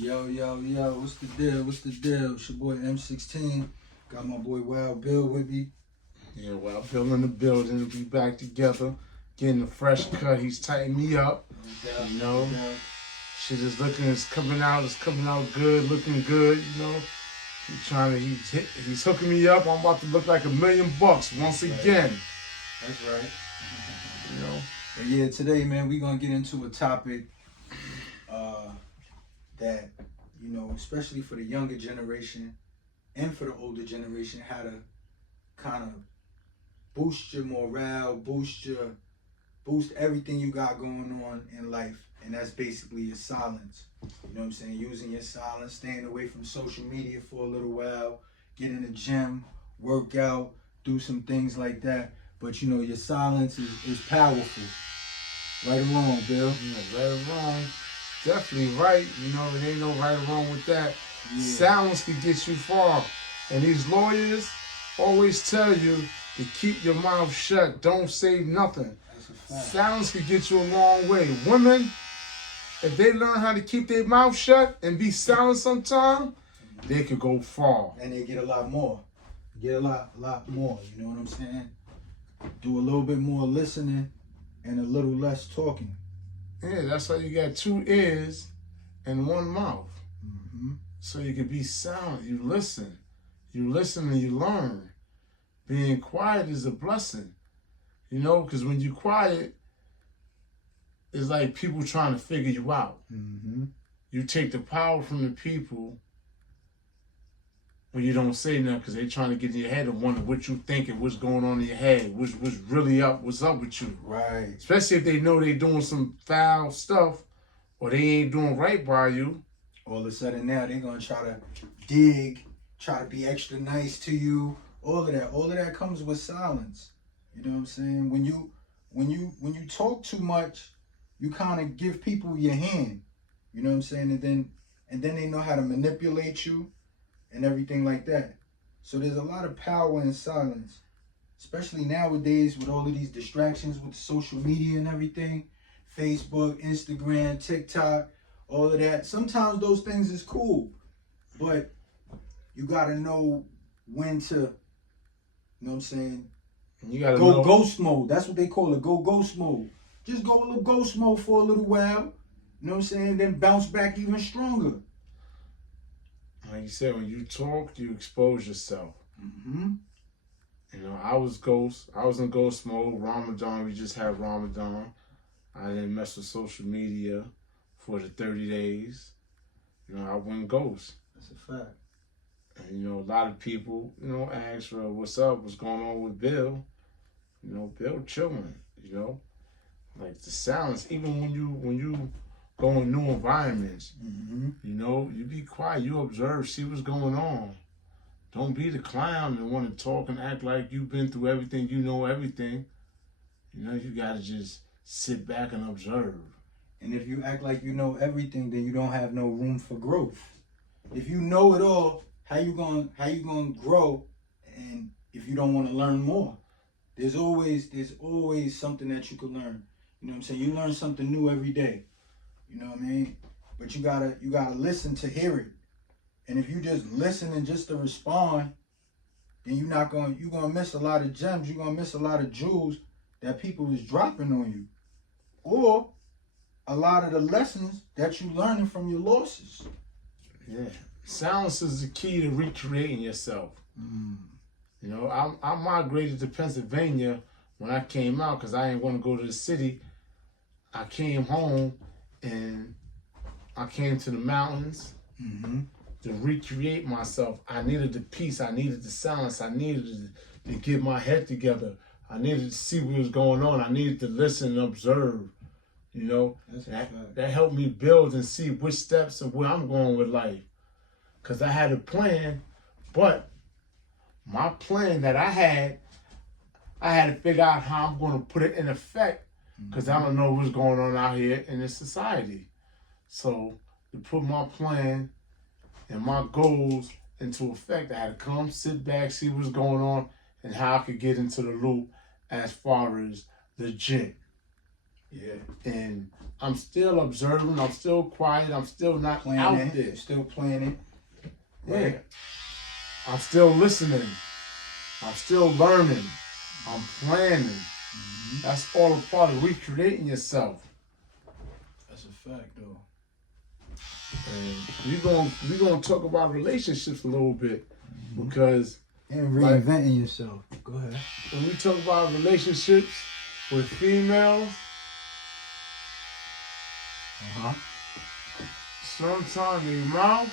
Yo, what's the deal? What's the deal? It's your boy M16. Got my boy Wild Bill with me. Yeah, Wild Bill in the building. We'll be back together. Getting a fresh cut. He's tightened me up. You know? Shit is it's coming out good, looking good, you know? He's hooking me up. I'm about to look like $1 million once again. That's right. You know? But yeah, today, man, we're going to get into a topic that, you know, especially for the younger generation and for the older generation, how to kind of boost your morale, boost everything you got going on in life. And that's basically your silence. You know what I'm saying? Using your silence, staying away from social media for a little while, get in the gym, work out, do some things like that. But you know, your silence is powerful. Right or wrong, Bill? Yeah, right or wrong. Definitely right. You know, there ain't no right or wrong with that. Yeah. Silence can get you far. And these lawyers always tell you to keep your mouth shut. Don't say nothing. That's a fact. Silence can get you a long way. Women, if they learn how to keep their mouth shut and be silent sometime, they could go far. And they get a lot more. Get a lot more. You know what I'm saying? Do a little bit more listening and a little less talking. Yeah, that's why you got 2 ears and 1 mouth. Mm-hmm. So you can be silent. You listen. You listen and you learn. Being quiet is a blessing. You know, because when you quiet, it's like people trying to figure you out. Mm-hmm. You take the power from the people when you don't say nothing because they trying to get in your head and wonder what you thinking, what's going on in your head, what's really up, what's up with you. Right. Especially if they know they doing some foul stuff or they ain't doing right by you. All of a sudden now they're gonna try to dig, try to be extra nice to you. All of that comes with silence. You know what I'm saying? When you talk too much, you kind of give people your hand. You know what I'm saying? And then they know how to manipulate you and everything like that. So there's a lot of power in silence, especially nowadays with all of these distractions with social media and everything, Facebook, Instagram, TikTok, all of that. Sometimes those things is cool, but you gotta know when to, you know what I'm saying? You gotta go know. Ghost mode. That's what they call it. Go ghost mode. Just go a little ghost mode for a little while. You know what I'm saying? Then bounce back even stronger. Like you said, when you talk, you expose yourself. Mm-hmm. You know, I was ghost. I was in ghost mode. Ramadan, we just had Ramadan. I didn't mess with social media for the 30 days. You know, I went ghost. That's a fact. And, you know, a lot of people, you know, ask for what's up, what's going on with Bill. You know, Bill chilling, you know. Like the silence, even when you go in new environments, Mm-hmm. you know, you be quiet, you observe, see what's going on. Don't be the clown and want to talk and act like you've been through everything, you know everything. You know, you gotta just sit back and observe. And if you act like you know everything, then you don't have no room for growth. If you know it all, how you gonna grow? And if you don't want to learn more, there's always something that you can learn. You know what I'm saying? You learn something new every day. You know what I mean? But you gotta listen to hear it. And if you just listen and just to respond, then you're gonna miss a lot of gems. You're gonna miss a lot of jewels that people is dropping on you, or a lot of the lessons that you learning from your losses. Yeah, silence is the key to recreating yourself. You know, I migrated to Pennsylvania when I came out because I didn't want to go to the city. I came home and I came to the mountains to recreate myself. I needed the peace. I needed the silence. I needed to get my head together. I needed to see what was going on. I needed to listen and observe. You know, that helped me build and see which steps of where I'm going with life. Because I had a plan, but my plan that I had to figure out how I'm going to put it in effect because I don't know what's going on out here in this society. So to put my plan and my goals into effect, I had to come, sit back, see what's going on, and how I could get into the loop as far as legit. Yeah. And I'm still observing. I'm still quiet. I'm still not out there. Still planning. Right. Yeah. I'm still listening. I'm still learning. I'm planning. Mm-hmm. That's all a part of recreating yourself. That's a fact, though. And we're gonna talk about relationships a little bit, because and reinventing yourself. Go ahead. When we talk about relationships with females, sometimes their mouth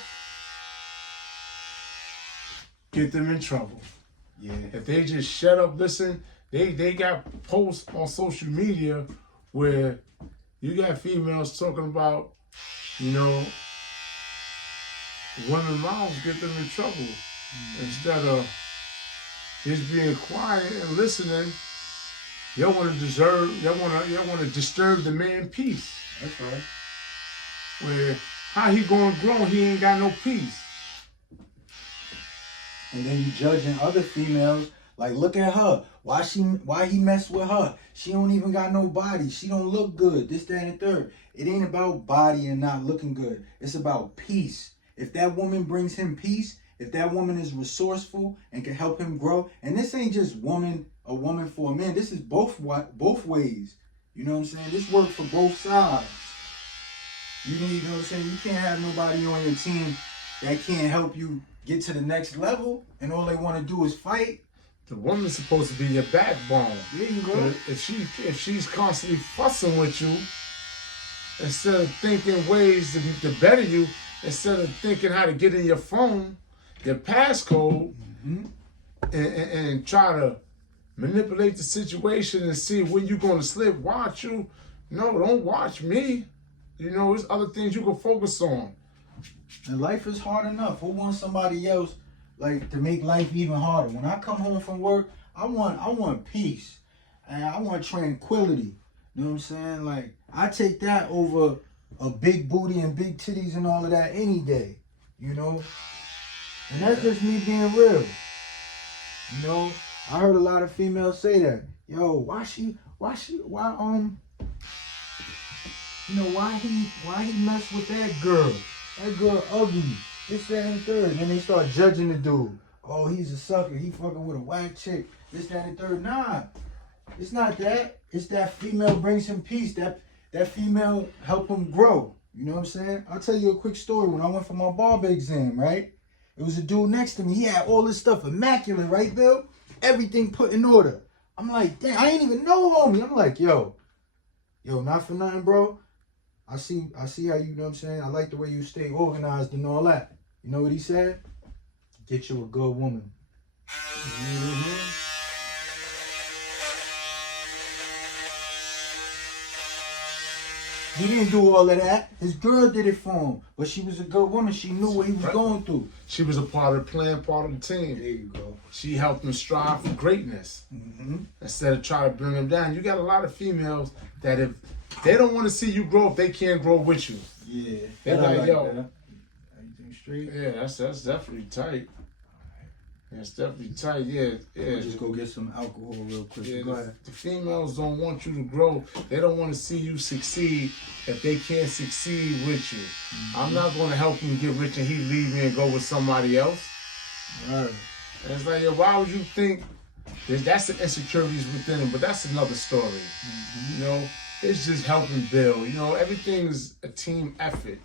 get them in trouble. Yeah. If they just shut up, listen, they got posts on social media where you got females talking about, women mouths get them in trouble. Instead of just being quiet and listening, y'all want to disturb the man peace. That's right. Where how he gonna grow? He ain't got no peace. And then you judging other females, like, look at her. Why he messed with her? She don't even got no body. She don't look good. This, that, and the third. It ain't about body and not looking good. It's about peace. If that woman brings him peace, if that woman is resourceful and can help him grow, and this ain't just a woman for a man. This is both ways. You know what I'm saying? This works for both sides. You know what I'm saying? You can't have nobody on your team that can't help you get to the next level, and all they want to do is fight. The woman's supposed to be your backbone. There you go. But if she's constantly fussing with you, instead of thinking ways to better you, instead of thinking how to get in your phone, your passcode, and try to manipulate the situation and see when you're going to slip, watch you. No, don't watch me. There's other things you can focus on. And life is hard enough. Who wants somebody else to make life even harder? When I come home from work, I want peace. And I want tranquility. You know what I'm saying? Like, I take that over a big booty and big titties and all of that any day. And that's just me being real. I heard a lot of females say that. Yo, why he mess with that girl? That girl ugly. This, that, and third. And then they start judging the dude. Oh, he's a sucker. He fucking with a whack chick. This, that, and third. Nah. It's not that. It's that female brings him peace. That female help him grow. You know what I'm saying? I'll tell you a quick story. When I went for my barber exam, right? It was a dude next to me. He had all this stuff immaculate, right, Bill? Everything put in order. I'm like, damn, I ain't even know, homie. I'm like, yo, not for nothing, bro. I see how you know what I'm saying? I like the way you stay organized and all that. You know what he said? Get you a good woman. He didn't do all of that. His girl did it for him. But she was a good woman. She knew what he was going through. She was a part of the plan, part of the team. There you go. She helped him strive for greatness. Instead of trying to bring him down. You got a lot of females that if they don't want to see you grow, if they can't grow with you. Yeah. They're like, yo. Everything straight? Yeah, that's definitely tight. It's definitely tight, yeah. We'll just go get some alcohol real quick. Yeah, go ahead. The females don't want you to grow. They don't want to see you succeed if they can't succeed with you. I'm not going to help him get rich and he leave me and go with somebody else. Right. And it's like, yo, why would you think that's the insecurities within him? But that's another story. It's just helping build. Everything's a team effort.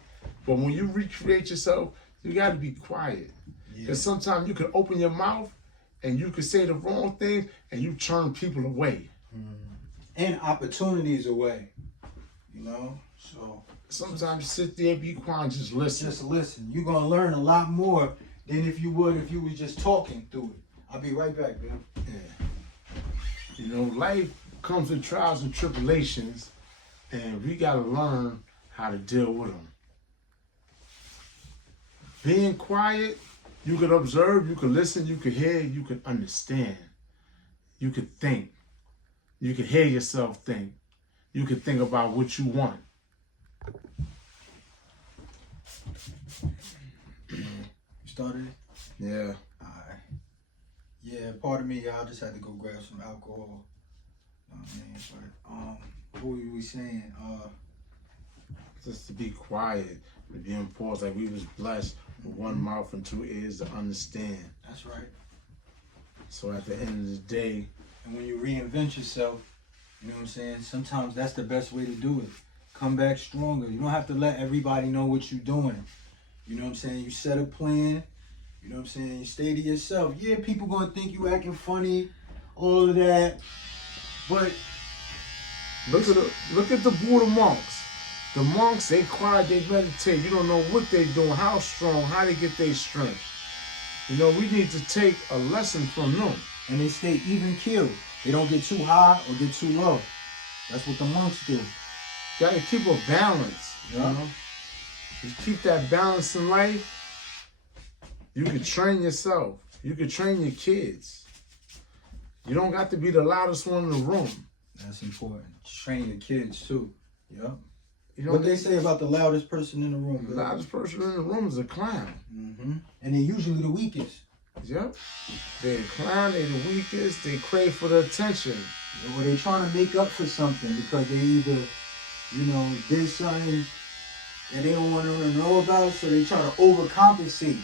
But when you recreate yourself, you got to be quiet. Because sometimes you can open your mouth and you can say the wrong thing and you turn people away. And opportunities away. So sometimes you sit there, be quiet, and just listen. Just listen. You're going to learn a lot more than if you was just talking through it. I'll be right back, man. Yeah. Life comes with trials and tribulations, and we got to learn how to deal with them. Being quiet, you could observe, you could listen, you could hear, you could understand. You could think. You could hear yourself think. You could think about what you want. You started it? Yeah. Alright. Yeah, pardon me, y'all. I just had to go grab some alcohol. You know what I mean? But, What were we saying? Just to be quiet, to be in pause, like we was blessed with one mouth and two ears to understand. That's right. So at the end of the day, and when you reinvent yourself, you know what I'm saying? Sometimes that's the best way to do it. Come back stronger. You don't have to let everybody know what you're doing. You know what I'm saying? You set a plan. You know what I'm saying? You stay to yourself. Yeah, people gonna think you acting funny, all of that. But look at the Buddha monks. The monks, they quiet, they meditate. You don't know what they doing, how strong, how they get their strength. You know, we need to take a lesson from them. And they stay even keeled. They don't get too high or get too low. That's what the monks do. You gotta keep a balance. Yeah. You know? You keep that balance in life. You can train yourself. You can train your kids. You don't got to be the loudest one in the room. That's important. Train your kids too. Yep. You know what they say about the loudest person in the room? The loudest person in the room is a clown. Mm-hmm. And they're usually the weakest. Yep. They're a clown, they're the weakest, they crave for the attention. Or they trying to make up for something because they either, you know, did something that they don't want to know about, so they try to overcompensate.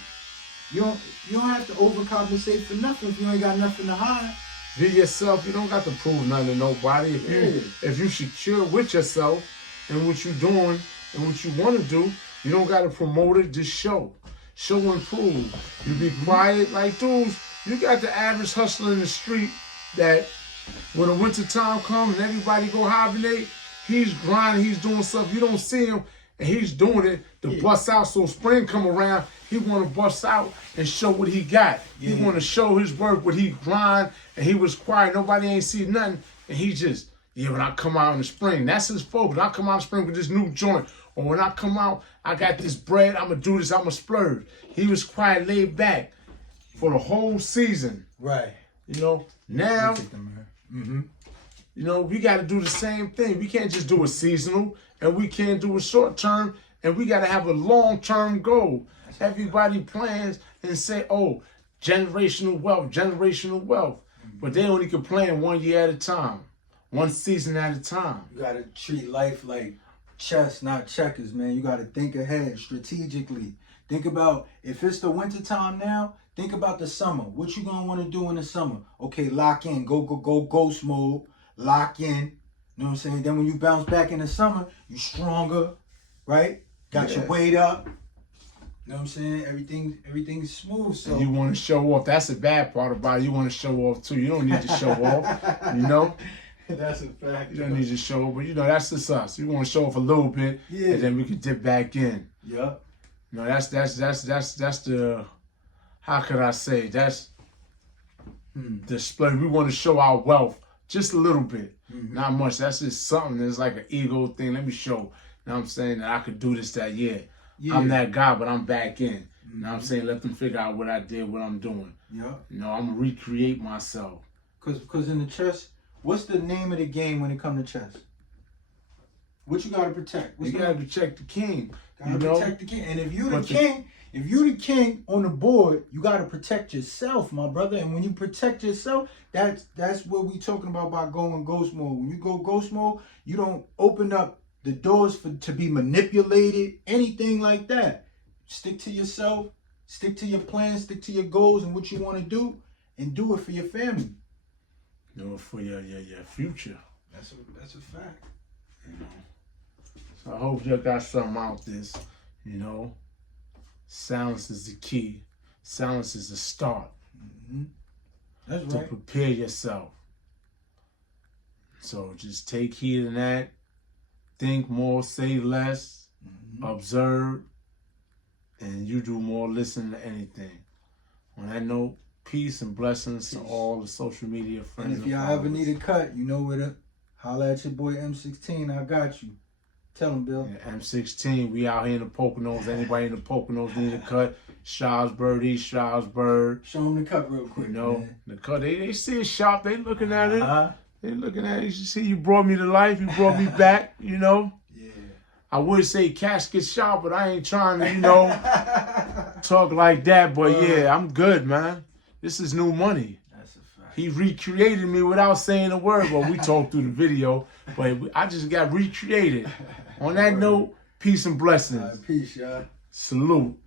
You don't have to overcompensate for nothing if you ain't got nothing to hide. Be yourself. You don't got to prove nothing to nobody. If you secure with yourself and what you're doing and what you want to do, you don't got to promote it. Just show and prove. You be quiet like dudes. You got the average hustler in the street that when the winter time comes and everybody go hibernate, he's grinding, he's doing stuff. You don't see him and he's doing it to bust out. So spring come around, he want to bust out and show what he got. He want to show his work, what he grind, and he was quiet. Nobody ain't see nothing, and he just, when I come out in the spring, that's his focus. When I come out in the spring with this new joint, or when I come out, I got this bread, I'm going to do this, I'm going to splurge. He was quiet, laid back for the whole season. Right. You know, now, you know, we got to do the same thing. We can't just do it seasonal, and we can't do it short term, and we got to have a long-term goal. Everybody plans and say, oh, generational wealth. But they only can plan 1 year at a time, one season at a time. You got to treat life like chess, not checkers, man. You got to think ahead strategically. Think about, if it's the winter time now, think about the summer. What you going to want to do in the summer? Okay, lock in. Go ghost mode. Lock in. You know what I'm saying? Then when you bounce back in the summer, you stronger, right? Got your weight up. You know what I'm saying? Everything's smooth. So and you want to show off. That's the bad part about it. You want to show off too. You don't need to show off. You know? That's a fact. You don't need to show off, but you know, that's just us. You want to show off a little bit, and then we can dip back in. Yep. You know, that's the, how could I say? That's the split. We want to show our wealth just a little bit. Not much. That's just something that's like an ego thing. Let me show. You know what I'm saying? That I could do this, that, I'm that guy, but I'm back in. You know what I'm saying? Let them figure out what I did, what I'm doing. Yeah. You know, I'm going to recreate myself. Because in the chess, what's the name of the game when it comes to chess? What you got to protect? You got to protect the king. Got to protect the king. And if you're the king on the board, you got to protect yourself, my brother. And when you protect yourself, that's what we talking about by going ghost mode. When you go ghost mode, you don't open up the doors to be manipulated, anything like that. Stick to yourself, stick to your plans, stick to your goals and what you want to do, and do it for your family. Do it for your future. That's a fact. You know. So I hope you got something out this. You know, silence is the key. Silence is the start. That's to right. prepare yourself. So just take heed of that. Think more, say less, observe, and you do more listening to anything. On that note, peace and blessings to all the social media friends. And if y'all ever need a cut, you know where to holla at your boy M16. I got you. Tell him, Bill. Yeah, M16, we out here in the Poconos. Anybody in the Poconos need a cut? Stroudsburg, East Stroudsburg. Show them the cut real quick, you know, man. The cut, they see it sharp. They looking at it. They looking at it. You see, you brought me to life. You brought me back, you know. Yeah. I would say casket sharp, but I ain't trying to, you know, talk like that. But yeah, I'm good, man. This is new money. That's a fact. He recreated me without saying a word. But we talked through the video. But I just got recreated. On that note, peace and blessings. Peace, y'all. Salute.